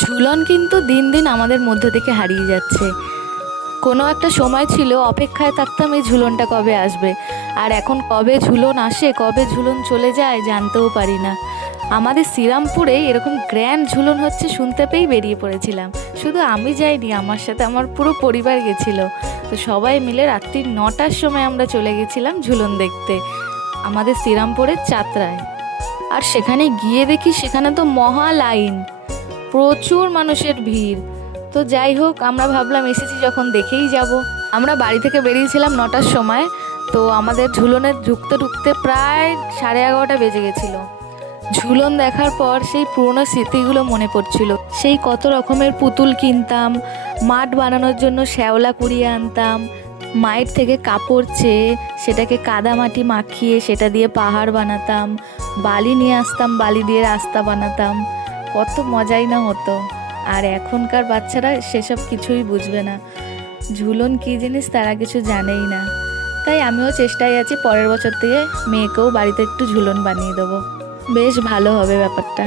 ঝুলন কিন্তু দিন দিন আমাদের মধ্য থেকে হারিয়ে যাচ্ছে। কোনো একটা সময় ছিল অপেক্ষায় থাকতাম এই ঝুলনটা কবে আসবে, আর এখন কবে ঝুলন আসে কবে ঝুলন চলে যায় জানতেও পারি না। আমাদের শ্রীরামপুরে এরকম গ্র্যান্ড ঝুলন হচ্ছে শুনতে পেয়েই বেরিয়ে পড়েছিলাম। শুধু আমি যাইনি, আমার সাথে আমার পুরো পরিবার গেছিল। তো সবাই মিলে রাত্রি 9টার সময় আমরা চলে গেছিলাম ঝুলন দেখতে আমাদের শ্রীরামপুরের চাতরায়। আর সেখানে গিয়ে দেখি সেখানে তো মহা লাইন, প্রচুর মানুষের ভিড়। তো যাই হোক, আমরা ভাবলাম এসেছি যখন দেখেই যাব। আমরা বাড়ি থেকে বেরিয়েছিলাম 9টার সময়। তো আমাদের ঝুলনে ঢুকতে ঢুকতে প্রায় 11:30 বেজে গেছিলো। ঝুলন দেখার পর সেই পুরনো স্মৃতিগুলো মনে পড়ছিল। সেই কত রকমের পুতুল কিনতাম, মাঠ বানানোর জন্য শ্যাওলা কুড়িয়ে আনতাম, মায়ের থেকে কাপড় চেয়ে সেটাকে কাদা মাটি মাখিয়ে সেটা দিয়ে পাহাড় বানাতাম, বালি নিয়ে আসতাম, বালি দিয়ে রাস্তা বানাতাম। কত মজাই না হতো। আর এখনকার বাচ্চারা সেসব কিছুই বুঝবে না। ঝুলন কী জিনিস তারা কিছু জানেই না। তাই আমিও চেষ্টায় আছি পরের বছর থেকে মেয়েকেও বাড়িতে একটু ঝুলন বানিয়ে দেবো। বেশ ভালো হবে ব্যাপারটা।